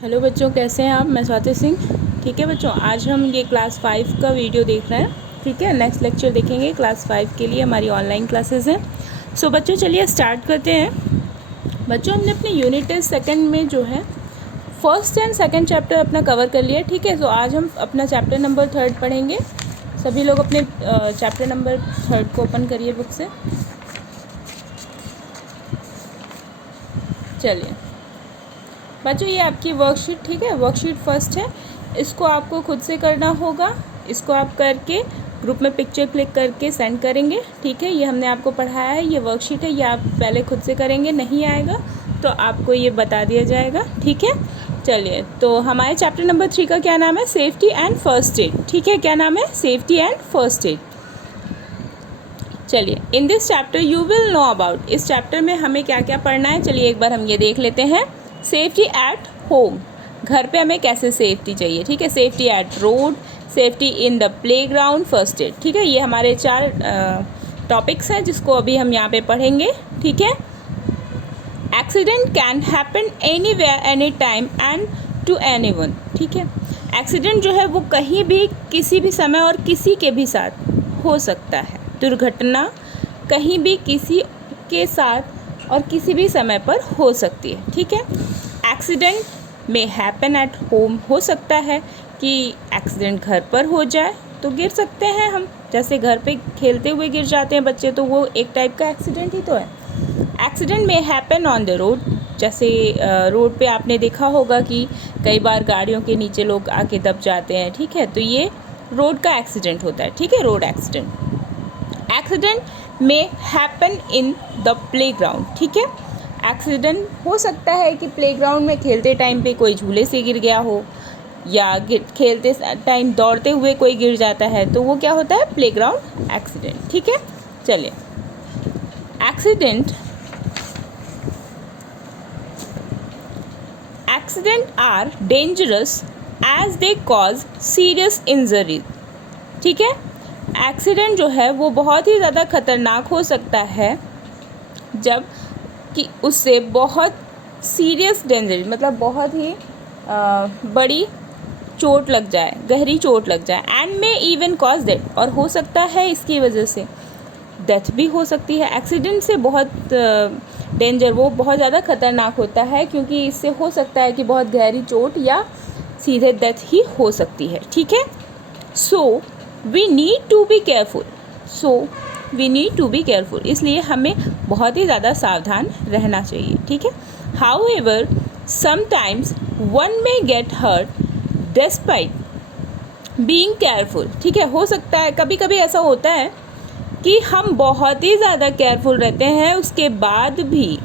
Hello बच्चों, कैसे हैं आप। मैं स्वाति सिंह। ठीक है बच्चों, आज हम ये क्लास 5 का वीडियो देख रहे हैं। ठीक है, नेक्स्ट लेक्चर देखेंगे क्लास 5 के लिए। हमारी ऑनलाइन क्लासेस हैं। सो बच्चों चलिए स्टार्ट करते हैं। बच्चों हमने अपने यूनिट टेस्ट सेकंड में जो है फर्स्ट एंड सेकंड चैप्टर अपना कवर कर लिया। ठीक है, तो आज हम अपना चैप्टर नंबर 3 पढ़ेंगे। सभी लोग अपने चैप्टर नंबर 3 को ओपन करिए बुक से। चलिए बच्चों, ये आपकी वर्कशीट, ठीक है, वर्कशीट फर्स्ट है। इसको आपको खुद से करना होगा। इसको आप करके ग्रुप में पिक्चर क्लिक करके सेंड करेंगे। ठीक है, ये हमने आपको पढ़ाया है, ये वर्कशीट है, ये आप पहले खुद से करेंगे। नहीं आएगा तो आपको ये बता दिया जाएगा। ठीक है, चलिए तो हमारे चैप्टर नंबर 3 का क्या नाम है, सेफ्टी एंड फर्स्ट एड। ठीक है, क्या नाम है, सेफ्टी एंड फर्स्ट एड। चलिए, in this chapter you will know about, इस चैप्टर में हमें क्या क्या पढ़ना है, चलिए एक बार हम ये देख लेते हैं। सेफ्टी एट होम, घर पे हमें कैसे सेफ्टी चाहिए। ठीक है, safety eight road, safety in the playground, first aid. ठीक है, ये हमारे 4 टॉपिक्स हैं जिसको अभी हम यहाँ पे पढ़ेंगे। ठीक है, accident can happen anywhere any time and to anyone. ठीक है, एक्सीडेंट जो है वो कहीं भी किसी भी समय और किसी के भी साथ हो सकता है। दुर्घटना कहीं भी किसी के साथ और किसी भी समय पर हो सकती है। ठीक है, एक्सीडेंट में हैपन एट होम, हो सकता है कि एक्सीडेंट घर पर हो जाए तो गिर सकते हैं हम, जैसे घर पे खेलते हुए गिर जाते हैं बच्चे, तो वो एक टाइप का एक्सीडेंट ही तो है। एक्सीडेंट में हैपन ऑन द रोड, जैसे रोड पे आपने देखा होगा कि कई बार गाड़ियों के नीचे लोग आके दब जाते हैं। ठीक है, तो ये रोड का एक्सीडेंट होता है। ठीक है, रोड एक्सीडेंट। एक्सीडेंट में हैपन इन द प्लेग्राउंड। ठीक है, एक्सीडेंट हो सकता है कि प्लेग्राउंड में खेलते टाइम पे कोई झूले से गिर गया हो, या खेलते टाइम दौड़ते हुए कोई गिर जाता है, तो वो क्या होता है, प्लेग्राउंड एक्सीडेंट। ठीक है, चलिए, accident are dangerous as they cause serious injuries. ठीक है, एक्सीडेंट जो है वो बहुत ही ज़्यादा खतरनाक हो सकता है जब कि उससे बहुत सीरियस डेंजर, मतलब बहुत ही बड़ी चोट लग जाए, गहरी चोट लग जाए। एंड में इवन कॉज डेथ, और हो सकता है इसकी वजह से डेथ भी हो सकती है। एक्सीडेंट से बहुत डेंजर, वो बहुत ज़्यादा खतरनाक होता है, क्योंकि इससे हो सकता है कि बहुत गहरी चोट या सीधे डेथ ही हो सकती है। ठीक है, so we need to be careful, इसलिए हमें बहुत ही ज़्यादा सावधान रहना चाहिए। ठीक है, however sometimes one may get hurt despite being careful. ठीक है, हो सकता है कभी कभी ऐसा होता है कि हम बहुत ही ज़्यादा केयरफुल रहते हैं, उसके बाद भी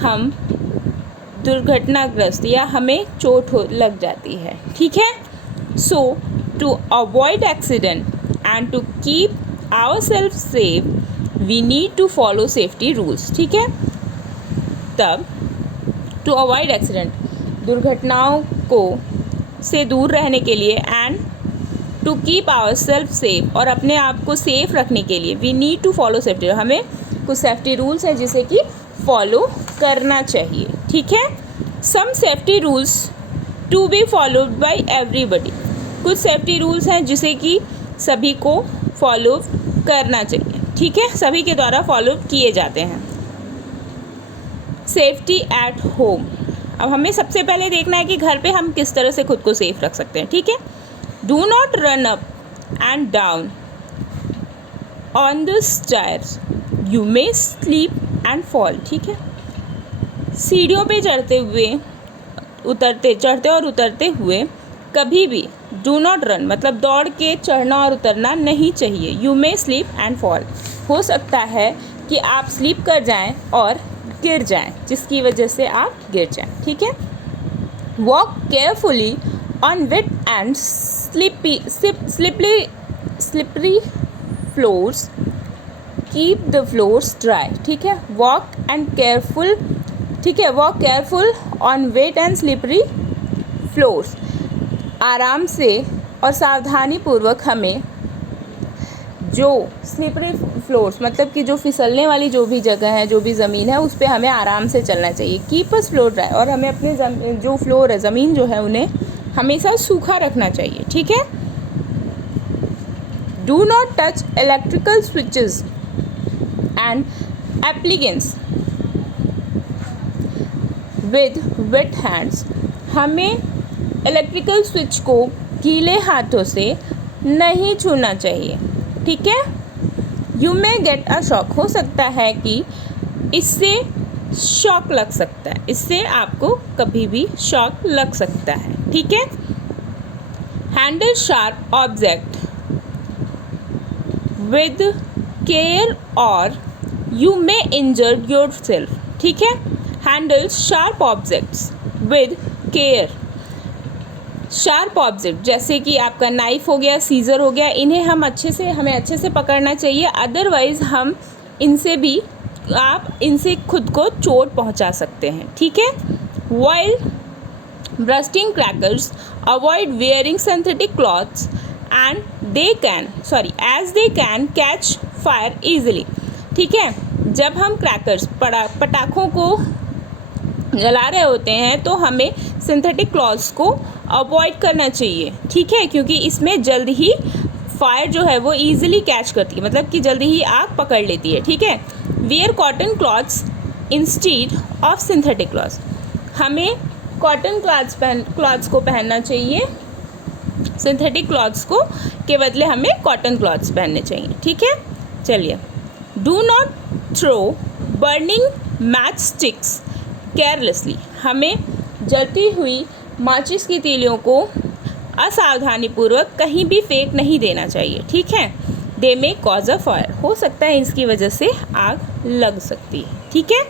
हम दुर्घटनाग्रस्त या हमें चोट लग जाती है। ठीक है, सो to avoid accident and to keep ourselves safe we need to follow safety rules। ठीक है, तब to avoid accident, दुर्घटनाओं को से दूर रहने के लिए, and to keep ourselves safe, और अपने आप को सेफ रखने के लिए we need to follow safety, हमें कुछ सेफ्टी रूल्स हैं जिसे कि फॉलो करना चाहिए। ठीक है, some safety rules to be followed by everybody, कुछ सेफ्टी रूल्स हैं जिसे कि सभी को फॉलो करना चाहिए। ठीक है, सभी के द्वारा फॉलो किए जाते हैं। सेफ्टी एट होम, अब हमें सबसे पहले देखना है कि घर पे हम किस तरह से खुद को सेफ रख सकते हैं। ठीक है, do not run up and down on the stairs, you may sleep and fall. ठीक है, सीढ़ियों पे चढ़ते और उतरते हुए कभी भी डू नॉट रन, मतलब दौड़ के चढ़ना और उतरना नहीं चाहिए। You may sleep and fall, हो सकता है कि आप स्लीप कर जाएं और गिर जाएं, जिसकी वजह से आप गिर जाएं। ठीक है, walk carefully on wet and slippery floors, keep the floors dry. ठीक है, walk careful on wet and slippery floors, आराम से और सावधानी पूर्वक हमें जो स्लिपरी फ्लोर्स मतलब कि जो फिसलने वाली जो भी जगह है, जो भी ज़मीन है, उस पर हमें आराम से चलना चाहिए। कीप अस फ्लोर ड्राई, और हमें अपने जो फ्लोर है, ज़मीन जो है, उन्हें हमेशा सूखा रखना चाहिए, ठीक है। Do not touch electrical switches and appliances with wet hands, हमें इलेक्ट्रिकल स्विच को गीले हाथों से नहीं छूना चाहिए, ठीक है। You may get a shock, हो सकता है कि इससे शॉक लग सकता है, इससे आपको कभी भी शॉक लग सकता है, ठीक है। Handle sharp object with care और यू मे इंजर योरसेल्फ, ठीक है। Handle sharp objects with care, sharp object जैसे कि आपका नाइफ हो गया, सीज़र हो गया, इन्हें हमें अच्छे से पकड़ना चाहिए, अदरवाइज़ आप इनसे खुद को चोट पहुंचा सकते हैं, ठीक है। While bursting crackers avoid wearing synthetic clothes and as they can catch fire easily, ठीक है। जब हम क्रैकर्स पटाखों को जला रहे होते हैं तो हमें सिंथेटिक क्लॉथ्स को अवॉइड करना चाहिए, ठीक है, क्योंकि इसमें जल्द ही फायर जो है वो ईजिली कैच करती है, मतलब कि जल्दी ही आग पकड़ लेती है, ठीक है। Wear cotton clothes instead of synthetic clothes, हमें कॉटन क्लॉथ्स को पहनना चाहिए, सिंथेटिक क्लॉथ्स को के बदले हमें कॉटन क्लॉथ्स पहनने चाहिए, ठीक है। चलिए, do not throw burning match sticks carelessly, हमें जलती हुई माचिस की तीलियों को असावधानीपूर्वक कहीं भी फेंक नहीं देना चाहिए, ठीक है। दे मे कॉज अ फायर, हो सकता है इसकी वजह से आग लग सकती है, ठीक है।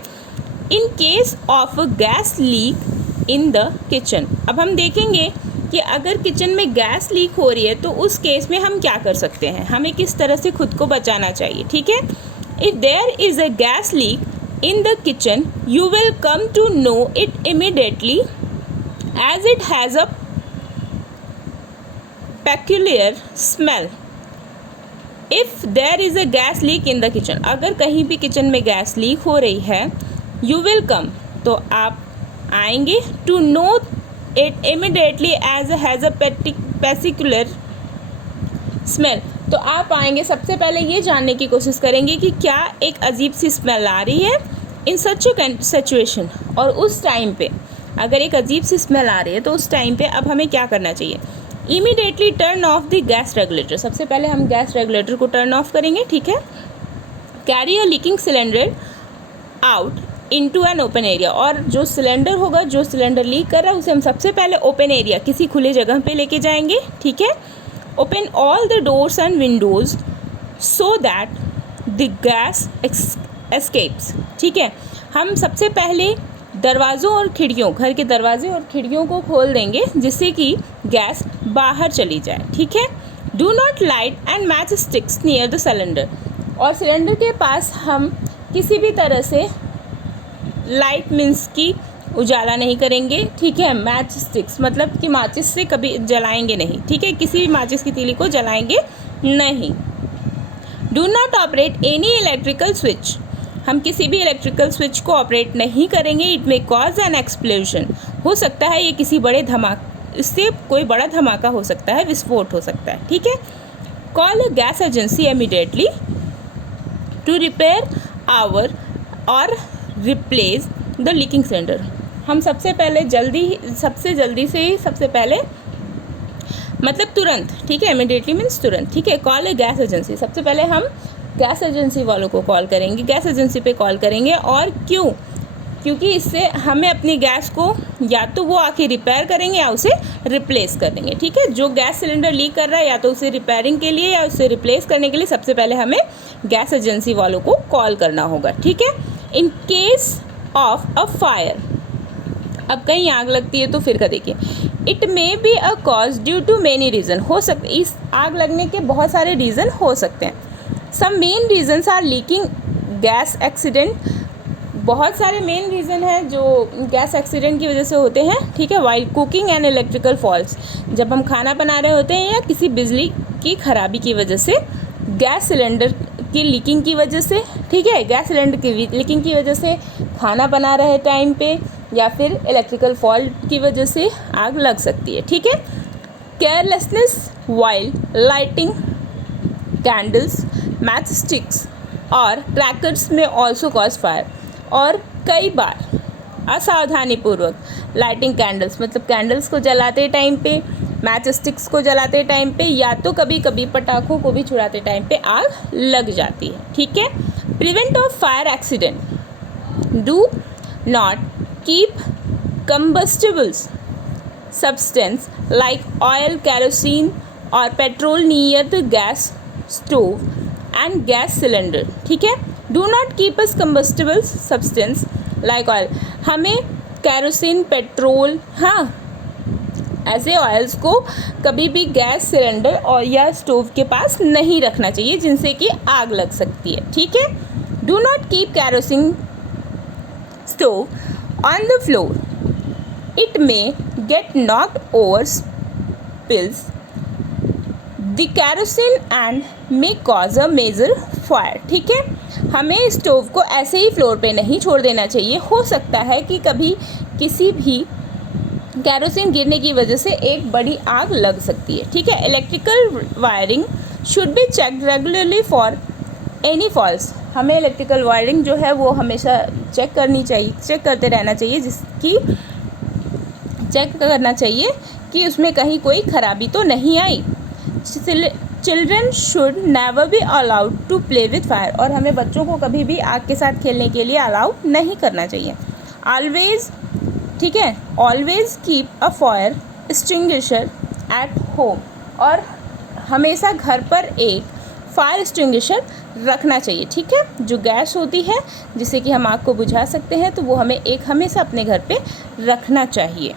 In case of gas leak in the kitchen, अब हम देखेंगे कि अगर किचन में गैस लीक हो रही है तो उस केस में हम क्या कर सकते हैं, हमें किस तरह से खुद को बचाना चाहिए, ठीक है। If there is a gas leak in the kitchen, you will come to know it immediately as it has a peculiar smell. If there is a gas leak in the kitchen, अगर कहीं भी kitchen में gas leak हो रही है, you will come, तो आप आएंगे, to know it immediately as it has a peculiar smell, तो आप आएंगे सबसे पहले ये जानने की कोशिश करेंगे कि क्या एक अजीब सी स्मेल आ रही है इन सच ए सिचुएशन, और उस टाइम पे अगर एक अजीब सी स्मेल आ रही है तो उस टाइम पे अब हमें क्या करना चाहिए, immediately turn off the gas regulator, सबसे पहले हम गैस रेगुलेटर को टर्न ऑफ करेंगे, ठीक है। Carry a leaking cylinder out into an open area, और जो सिलेंडर होगा, जो सिलेंडर लीक कर रहा है, उसे हम सबसे पहले ओपन एरिया, किसी खुले जगह पे लेके जाएंगे, ठीक है। Open all the doors and Windows so that the gas escapes, ठीक है। हम सबसे पहले दरवाज़ों और खिड़कियों, घर के दरवाजे और खिड़कियों को खोल देंगे जिससे कि गैस बाहर चली जाए, ठीक है। Do not light and match sticks near the cylinder, और सिलेंडर के पास हम किसी भी तरह से लाइट मीन्स की उजाला नहीं करेंगे, ठीक है। मैच स्टिक्स मतलब कि माचिस से कभी जलाएंगे नहीं, ठीक है, किसी भी माचिस की तीली को जलाएंगे नहीं। Do not operate any electrical switch, हम किसी भी इलेक्ट्रिकल स्विच को ऑपरेट नहीं करेंगे। It may cause an explosion, हो सकता है ये किसी इससे कोई बड़ा धमाका हो सकता है, विस्फोट हो सकता है, ठीक है। Call a gas agency immediately to repair or और रिप्लेस द लीकिंग सिलेंडर, हम सबसे पहले सबसे पहले मतलब तुरंत, ठीक है, इमीडिएटली मीन्स तुरंत, ठीक है। कॉल ए गैस एजेंसी, सबसे पहले हम गैस एजेंसी वालों को कॉल करेंगे, गैस एजेंसी पे कॉल करेंगे, और क्योंकि इससे हमें अपनी गैस को या तो वो आके रिपेयर करेंगे या उसे रिप्लेस कर देंगे, ठीक है। जो गैस सिलेंडर लीक कर रहा है या तो उसे रिपेयरिंग के लिए या उसे रिप्लेस करने के लिए सबसे पहले हमें गैस एजेंसी वालों को कॉल करना होगा, ठीक है। In case of a fire, अब कहीं आग लगती है तो फिर का देखिए, it may be a cause due to many reason, हो सकते इस आग लगने के बहुत सारे रीज़न हो सकते हैं। Some main reasons are leaking gas accident, बहुत सारे मेन रीज़न हैं जो गैस एक्सीडेंट की वजह से होते हैं, ठीक है। While cooking and electrical faults, जब हम खाना बना रहे होते हैं या किसी बिजली की खराबी की वजह से गैस सिलेंडर की लीकिंग की वजह से, ठीक है, गैस सिलेंडर की लीकिंग की वजह से, खाना बना रहे टाइम पे, या फिर इलेक्ट्रिकल फॉल्ट की वजह से आग लग सकती है, ठीक है। Carelessness while lighting candles, match sticks और क्रैकर्स में ऑल्सो कॉज फायर। और कई बार असावधानी पूर्वक लाइटिंग कैंडल्स, मतलब कैंडल्स को जलाते टाइम पे, मैच स्टिक्स को जलाते टाइम पे, या तो कभी कभी पटाखों को भी छुड़ाते टाइम पे आग लग जाती है, ठीक है। Prevent of fire accident, do not keep combustibles substance like oil, kerosene और petrol near the gas stove and gas cylinder, ठीक है। Do not keep us combustibles substance like oil, हमें कैरोसिन, पेट्रोल, हाँ, ऐसे ऑयल्स को कभी भी gas cylinder और या स्टोव के पास नहीं रखना चाहिए जिनसे कि आग लग सकती है, ठीक है। Do not keep kerosene stove on the floor, it may get knocked over, spills the kerosene and may cause a major fire, ठीक है। हमें स्टोव को ऐसे ही फ्लोर पे नहीं छोड़ देना चाहिए, हो सकता है कि कभी किसी भी कैरोसिन गिरने की वजह से एक बड़ी आग लग सकती है, ठीक है। Electrical wiring should be checked regularly for any faults, हमें इलेक्ट्रिकल वायरिंग जो है वो हमेशा चेक करते रहना चाहिए, चेक करना चाहिए कि उसमें कहीं कोई खराबी तो नहीं आई। Children should never be allowed to play with fire, और हमें बच्चों को कभी भी आग के साथ खेलने के लिए अलाउ नहीं करना चाहिए। ऑलवेज, ठीक है, always keep a fire extinguisher at home, और हमेशा घर पर एक फायर एक्सटिंग्विशर रखना चाहिए, ठीक है। जो गैस होती है जिससे कि हम आग को बुझा सकते हैं, तो वो हमें एक हमेशा अपने घर पे रखना चाहिए।